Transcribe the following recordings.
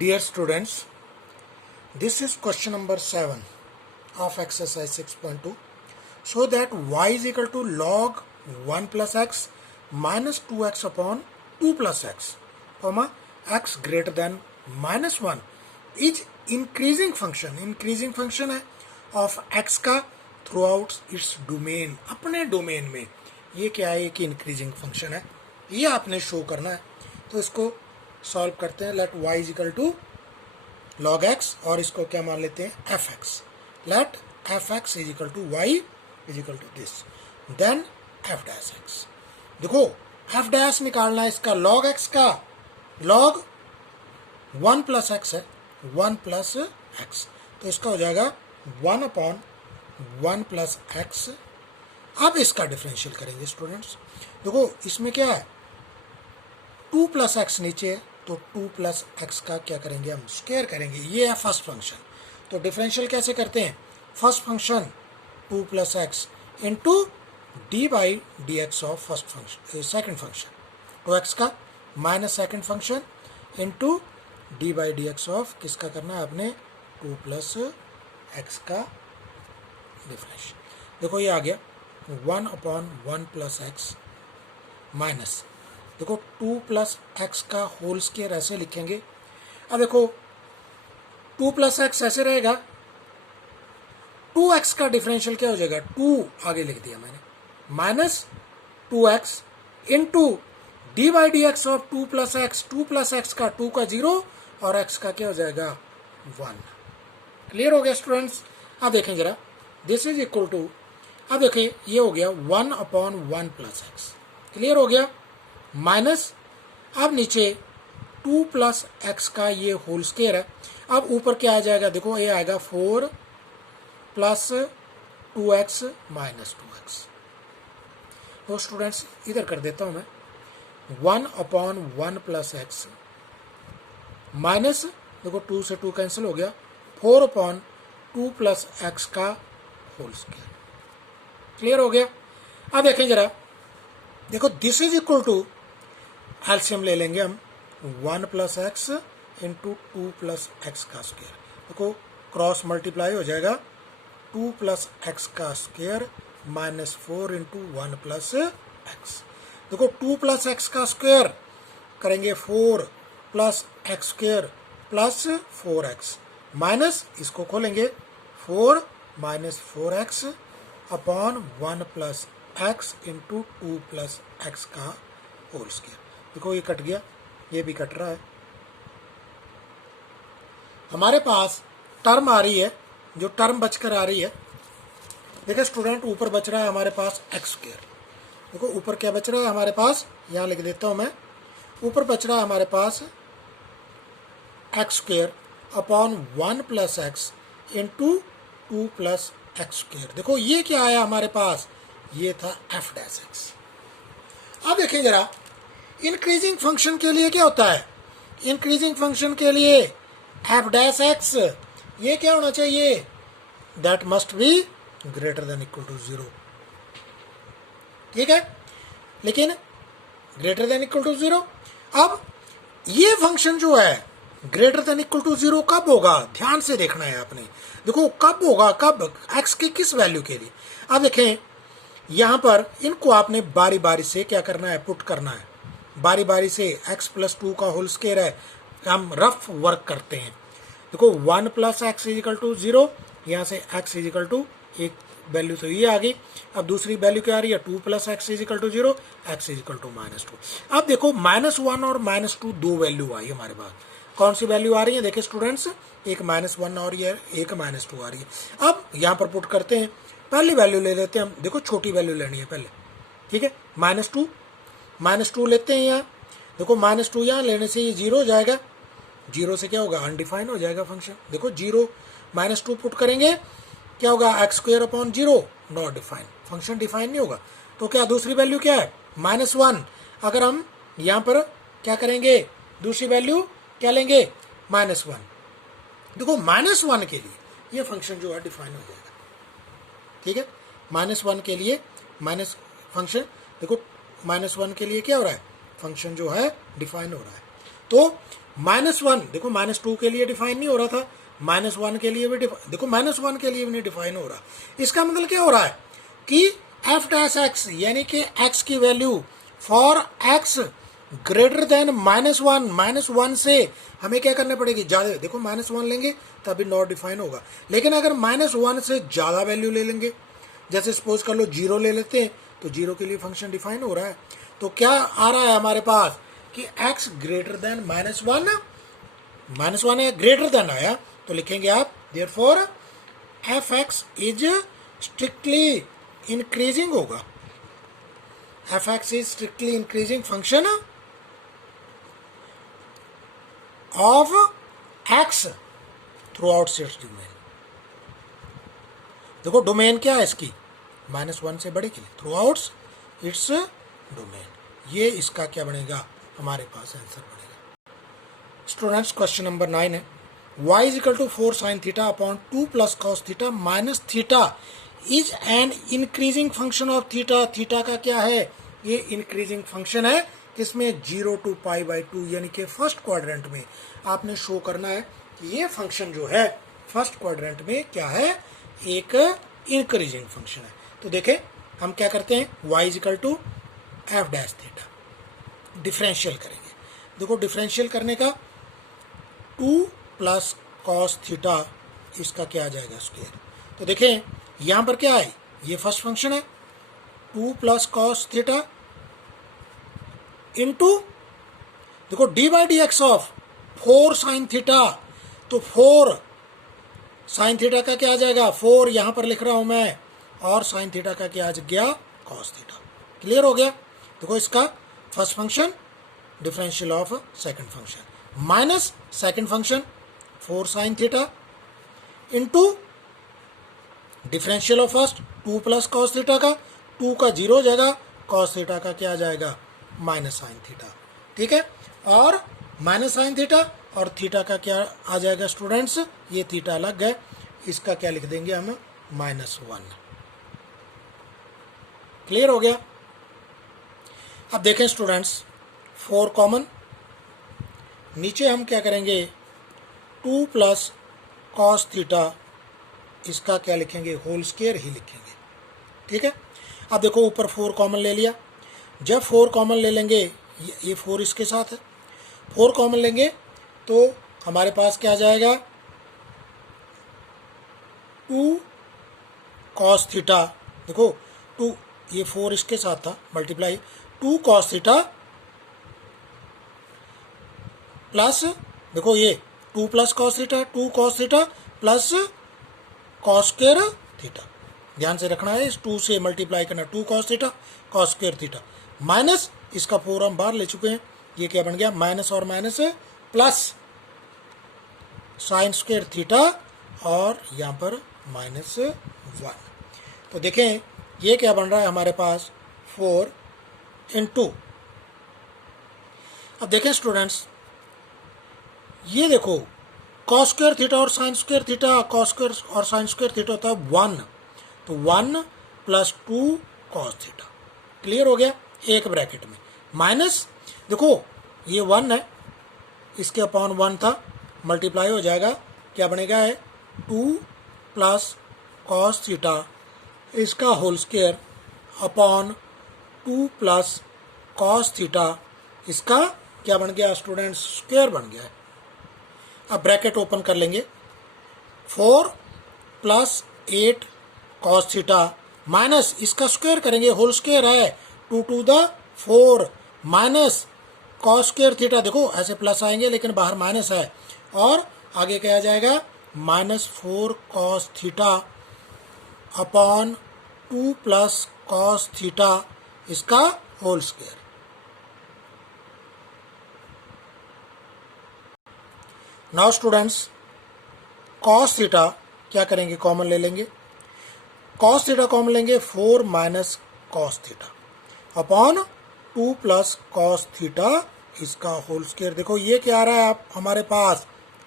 Dear students, this is question number 7 of exercise 6.2. So that y is equal to log 1 plus x minus 2x upon 2 plus x, comma x greater than minus 1 is increasing function. Increasing function है of x का throughout its domain. अपने domain में ये क्या है कि increasing function है, ये आपने शो करना है. तो इसको सॉल्व करते हैं. Let y is equal to log x और इसको क्या मान लेते हैं fx. Let fx is equal to y is equal to this, then f dash x. देखो f डैश निकालना है इसका log x का, log 1 प्लस x है, 1 प्लस x, तो इसका हो जाएगा 1 अपॉन 1 प्लस x. अब इसका डिफरेंशियल करेंगे स्टूडेंट्स. देखो इसमें क्या है, 2 प्लस एक्स नीचे है तो 2 प्लस एक्स का क्या करेंगे हम, स्क्वायर करेंगे. ये है फर्स्ट फंक्शन. तो डिफरेंशियल कैसे करते हैं, first function 2 plus x into D by D x of first function, second function. तो एक्स का minus second function into D by D x of किसका करना है आपने, 2 प्लस एक्स का डिफरेंशियल. देखो ये आ गया 1 अपॉन 1 प्लस एक्स माइनस, देखो 2 प्लस एक्स का होल स्क्वायर ऐसे लिखेंगे. अब देखो 2 प्लस एक्स ऐसे रहेगा, 2x का डिफरेंशियल क्या हो जाएगा, 2 आगे लिख दिया मैंने, minus 2x into D by D x of 2 plus x. 2 plus x का 2 का 0 और x का क्या हो जाएगा 1. क्लियर हो गया स्टूडेंट्स. अब देखें जरा, दिस इज इक्वल टू, अब देखिए ये हो गया 1 अपॉन 1 प्लस एक्स. क्लियर हो गया, माइनस अब नीचे 2 प्लस एक्स का ये होल स्क्वायर है. अब ऊपर क्या आ जाएगा, देखो ये आएगा 4 प्लस 2x माइनस 2x. तो स्टूडेंट्स इधर कर देता हूं मैं, 1 अपॉन 1 प्लस एक्स माइनस, देखो 2 से 2 कैंसिल हो गया, 4 अपॉन 2 प्लस एक्स का होल स्क्वायर. क्लियर हो गया. अब देखें जरा, देखो this is equal to, LCM ले लेंगे हम, 1 plus x into 2 plus x का स्क्वायर. देखो क्रॉस मल्टीप्लाई हो जाएगा, 2 प्लस एक्स का square minus 4 into 1 plus x. देखो 2 प्लस एक्स का स्क्वायर करेंगे 4 plus x square plus 4x minus, इसको खोलेंगे 4 minus 4x upon 1 plus x into 2 plus x का होल स्क्वायर. देखो ये कट गया, ये भी कट रहा है. हमारे पास टर्म आ रही है, जो टर्म बचकर आ रही है, देखिए स्टूडेंट ऊपर बच रहा है हमारे पास एक्स स्क्वायर. देखो ऊपर क्या बच रहा है हमारे पास, यहाँ लिख देता हूँ मैं, ऊपर बच रहा है हमारे पास x square upon 1 plus x into 2 plus x square. देखो ये क्या आया हमारे पास, ये था एफ डैश एक्स. अब देखें जरा, इंक्रीजिंग फंक्शन के लिए क्या होता है, इंक्रीजिंग फंक्शन के लिए एफ डैश एक्स ये क्या होना चाहिए, that must be greater than equal to 0. ठीक है, लेकिन ग्रेटर देन इक्वल टू 0. अब ये फंक्शन जो है ग्रेटर देन इक्वल टू 0 कब होगा, ध्यान से देखना है आपने. देखो कब होगा, कब, x की किस वैल्यू के लिए. अब देखें यहां पर इनको आपने बारी बारी से क्या करना है, पुट करना है बारी बारी से. x प्लस 2 का होल स्क्वायर है, हम रफ वर्क करते हैं. देखो 1 प्लस एक्स इजिकल टू 0, यहाँ से x इजिकल टू एक वैल्यू तो ये आ गई. अब दूसरी वैल्यू क्या आ रही है, 2 plus x is equal to 0, x is equal to minus 2. अब देखो -1 और -2 दो वैल्यू आई हमारे पास. कौन सी वैल्यू आ रही है, देखिए स्टूडेंट्स, एक -1 और ये एक -2 आ रही है. अब यहाँ पर पुट करते हैं, पहली वैल्यू ले लेते हैं हम. देखो छोटी वैल्यू लेनी है पहले, ठीक है, -2 लेते हैं यहाँ. देखो -2 यहाँ लेने से ये 0 हो जाएगा, 0 से क्या होगा, अनडिफाइन हो जाएगा फंक्शन. देखो 0 -2 पुट करेंगे, क्या होगा, x square upon 0, not define, function define नहीं होगा. तो क्या दूसरी वैल्यू क्या है, -1. अगर हम यहाँ पर क्या करेंगे, दूसरी वैल्यू क्या लेंगे, -1. देखो -1 के लिए ये फंक्शन जो है डिफाइन हो जाएगा. ठीक है, -1 के लिए माइनस फंक्शन, देखो -1 के लिए क्या हो रहा है, फंक्शन जो है डिफाइन हो रहा है. तो -1 देखो -2 के लिए डिफाइन नहीं हो रहा था, -1 के लिए भी देखो -1 के लिए भी नहीं डिफाइन हो रहा। इसका मतलब क्या हो रहा है कि एफ डैश एक्स यानी कि एक्स की value for x greater than -1 से हमें क्या करना पड़ेगी, ज़्यादा। देखो -1 लेंगे तभी नॉट डिफाइन होगा, लेकिन अगर -1 से ज़्यादा वैल्यू ले लेंगे, जैसे सपोज कर लो 0 ले लेते हैं, तो 0 के लिए फंक्शन डिफाइन हो रहा है। तो क्या आ रहा है हमारे पास कि x ग्रेटर देन -1 है, ग्रेटर देन आया, तो लिखेंगे आप therefore f x is strictly increasing होगा। F x is strictly increasing function of x throughout its domain. देखो डोमेन क्या है इसकी, -1 से बड़े के लिए थ्रू आउट्स इट्स डोमेन। ये इसका क्या बनेगा, हमारे पास आंसर बनेगा। स्टूडेंट्स क्वेश्चन नंबर 9 है, y is equal to 4 sin theta upon 2 plus cos theta minus theta is an increasing function of theta. Theta का क्या है, ये इंक्रीजिंग फंक्शन है, किसमें 0 to π/2 यानी कि फर्स्ट क्वाड्रेंट में। आपने शो करना है कि ये फंक्शन जो है फर्स्ट क्वाड्रेंट में क्या है, एक इंक्रीजिंग फंक्शन है। तो देखें हम क्या करते हैं, y is equal to f dash theta differential करेंगे। देखो डिफरेंशियल करने का 2 प्लस कॉस थीटा इसका क्या आ जाएगा स्क्वायर। तो देखें यहाँ पर क्या है, ये फर्स्ट फंक्शन है 2 प्लस कॉस थीटा इंटू देखो d/dx ऑफ 4 साइन थीटा। तो 4 साइन थीटा का क्या आ जाएगा, 4 यहाँ पर लिख रहा हूँ मैं, और साइन थीटा का क्या आ गया, कॉस थीटा। क्लियर हो गया। देखो इसका first function differential of second function minus second function 4 sine theta into differential of first 2 plus cos theta का, 2 का 0 हो जाएगा, कॉस थीटा का क्या आ जाएगा, माइनस साइन थीटा। ठीक है, और माइनस साइन थीटा और थीटा का क्या आ जाएगा स्टूडेंट्स, ये थीटा अलग है, इसका क्या लिख देंगे हम, -1। क्लियर हो गया। अब देखें स्टूडेंट्स 4 कॉमन, नीचे हम क्या करेंगे 2 प्लस कॉस थीटा, इसका क्या लिखेंगे, होल स्क्वायर ही लिखेंगे। ठीक है, अब देखो ऊपर 4 कॉमन ले लिया, जब 4 कॉमन ले लेंगे, ये 4 इसके साथ है, 4 कॉमन लेंगे तो हमारे पास क्या आ जाएगा 2 कॉस थीटा। देखो 2, ये 4 इसके साथ था, मल्टीप्लाई 2 कॉस थीटा प्लस देखो ये 2 plus cos theta, 2 cos theta plus cos square theta. ध्यान से रखना है, इस 2 से मल्टीप्लाई करना, 2 cos theta cos square theta minus इसका 4 हम बाहर ले चुके हैं, ये क्या बन गया, माइनस और minus plus sine square theta और यहाँ पर -1। तो देखें ये क्या बन रहा है हमारे पास 4 इंटू, अब देखें स्टूडेंट्स ये देखो कॉस स्क्वायर थीटा और sine square theta, cos square और साइन स्क्वायर थीटा होता है 1, तो 1 प्लस 2 कॉस थीटा। क्लियर हो गया, एक ब्रैकेट में माइनस देखो ये 1 है, इसके अपॉन 1 था, मल्टीप्लाई हो जाएगा, क्या बनेगा है 2 प्लस कॉस थीटा इसका whole square upon 2 plus cos theta इसका क्या बन गया स्टूडेंट्स, स्क्वायर बन गया है। अब ब्रैकेट ओपन कर लेंगे, 4 प्लस 8 कॉस थीटा माइनस इसका स्क्वायर करेंगे, होल स्क्वायर है 2 to the 4 minus cos square theta, देखो ऐसे प्लस आएंगे लेकिन बाहर माइनस है, और आगे क्या आ जाएगा -4 cos theta upon 2 plus cos theta इसका whole square. Now students cos theta क्या करेंगे, कॉमन ले लेंगे, कॉस थीटा कॉमन लेंगे 4 minus cos theta upon 2 plus cos theta इसका होल स्क्वायर। देखो ये क्या आ रहा है आप हमारे पास,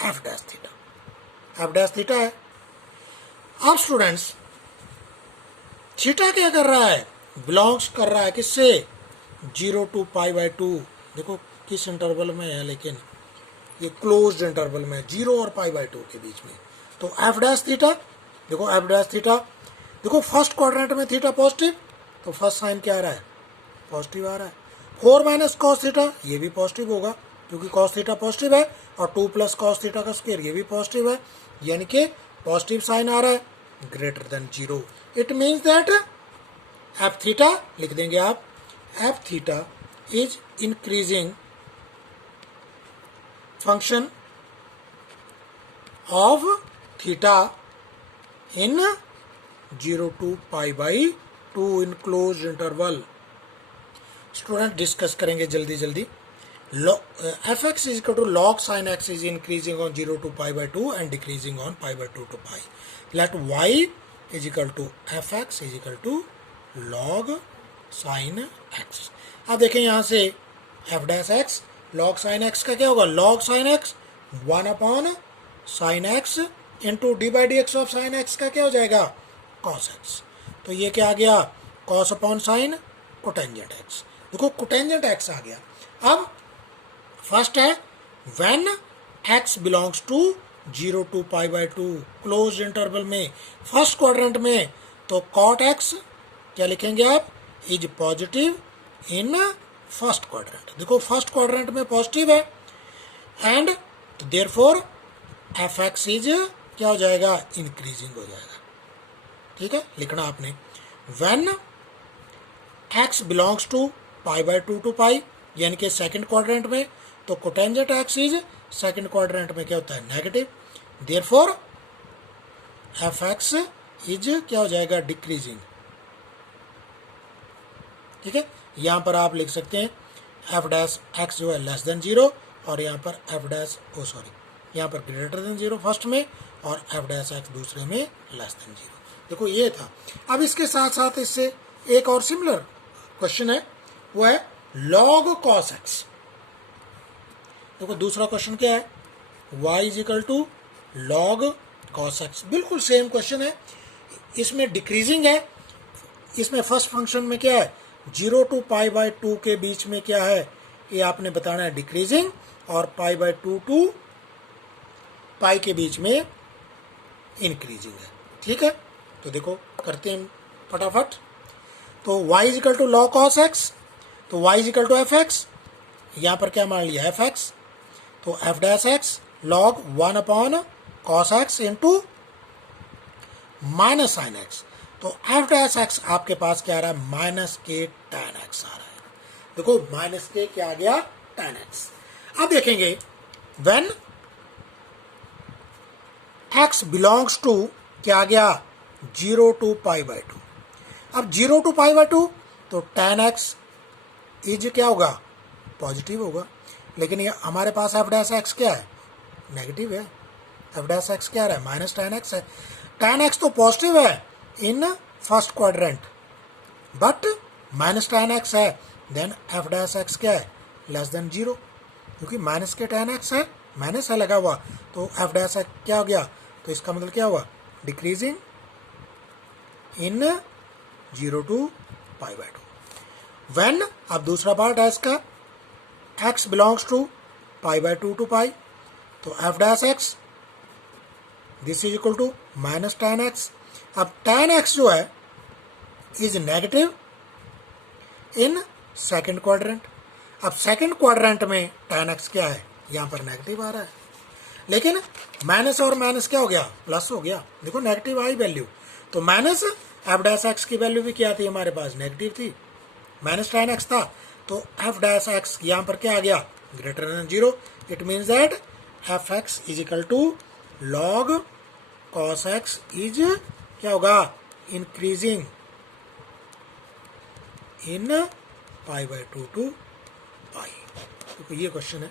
F dash theta, F dash theta है। अब स्टूडेंट्स थीटा क्या कर रहा है, बिलोंग्स कर रहा है किससे, 0 to π/2। देखो किस इंटरवल में है, लेकिन ये क्लोज्ड इंटरवल में 0 और पाई बाय 2 के बीच में। तो एफ डैश थीटा, देखो एफ डैश थीटा, देखो फर्स्ट क्वाड्रेंट में थीटा पॉजिटिव, तो फर्स्ट साइन क्या आ रहा है, पॉजिटिव आ रहा है। 4 माइनस कॉस थीटा, ये भी पॉजिटिव होगा क्योंकि कॉस थीटा पॉजिटिव है, और 2 प्लस कॉस थीटा का स्क्वायर, ये भी पॉजिटिव है, यानी कि पॉजिटिव साइन आ रहा है, greater than 0। It means that f theta लिख देंगे आप, f theta is increasing function of theta in 0 to pi by 2 in close interval. Student discuss करेंगे जल्दी जल्दी। F x is equal to log sine x is increasing on 0 to pi by 2 and decreasing on pi by 2 to pi. Let y is equal to f x is equal to log sine x. अब देखें यहाँ से F dash x log sine x का क्या होगा, log sine x 1 upon sine x into D by D x of sine x का क्या हो जाएगा, कॉस एक्स। तो ये क्या आ गया, cos upon sine cotangent x. देखो कोटेंजेंट एक्स आ गया। अब फर्स्ट है when x belongs to 0 to pi by 2 close interval में, फर्स्ट क्वाड्रेंट में, तो कॉट एक्स क्या लिखेंगे आप, is positive in first quadrant. देखो फर्स्ट क्वाड्रेंट में पॉजिटिव है, एंड तो देयरफॉर एफ एक्स इज क्या हो जाएगा, इंक्रीजिंग हो जाएगा। ठीक है, लिखना आपने when x belongs to pi by 2 to pi, यानी कि सेकंड क्वाड्रेंट में, तो cotangent x is second quadrant में क्या होता है, negative. Therefore f x is क्या हो जाएगा, डिक्रीजिंग। ठीक है, यहाँ पर आप लिख सकते हैं एफ डैश एक्स जो है लेस देन 0, और यहाँ पर एफ डैश यहाँ पर ग्रेटर देन 0 फर्स्ट में, और एफ डैश एक्स दूसरे में लेस देन 0। देखो ये था। अब इसके साथ साथ इससे एक और सिमिलर क्वेश्चन है, वो है लॉग कॉस एक्स। देखो दूसरा क्वेश्चन क्या है, y is equal to log cos x. बिल्कुल सेम क्वेश्चन है, इसमें डिक्रीजिंग है। इसमें फर्स्ट फंक्शन में क्या है, 0 to पाई बाई 2 के बीच में क्या है, ये आपने बताना है डिक्रीजिंग, और पाई बाई 2 to पाई के बीच में इंक्रीजिंग है। ठीक है, तो देखो करते हैं फटाफट। तो y is equal to log cos x, तो y is equal to f x, यहाँ पर क्या मान लिया, एफ एक्स, तो f dash x log 1 upon cos x into minus sine x. तो एफ डैश एक्स आपके पास क्या आ रहा है, माइनस के tan एक्स आ रहा है। देखो माइनस के क्या आ गया, tan एक्स। अब देखेंगे व्हेन एक्स बिलोंग्स टू क्या आ गया, 0 to पाई बाई 2। अब 0 to पाई बाई 2, तो tan एक्स इज क्या होगा, पॉजिटिव होगा, लेकिन ये हमारे पास एफ डैश एक्स क्या है, नेगेटिव है। एफ डैश एक्स क्या है, माइनस tan एक्स है। tan एक्स तो पॉजिटिव है इन first quadrant, but minus tan x है, देन एफ डैश एक्स क्या है, लेस देन 0, क्योंकि माइनस के tan एक्स है, माइनस है लगा हुआ, तो एफ डैश एक्स क्या हो गया, तो इसका मतलब क्या हुआ, decreasing in 0 to pi by 2। When, अब दूसरा पार्ट है इसका, x belongs to pi by 2 to pi, तो f dash x this is equal to minus tan x. अब tan एक्स जो है is negative in second quadrant. अब second quadrant में tan एक्स क्या है, यहाँ पर नेगेटिव आ रहा है, लेकिन माइनस और माइनस क्या हो गया, प्लस हो गया। देखो नेगेटिव आई वैल्यू, तो माइनस एफ डैश एक्स की वैल्यू भी क्या थी हमारे पास, नेगेटिव थी, माइनस tan एक्स था, तो एफ डैश एक्स यहाँ पर क्या आ गया, greater than 0। It means that f x is equal to log cos x is क्या होगा, increasing in pi by 2 to pi. तो ये क्वेश्चन है।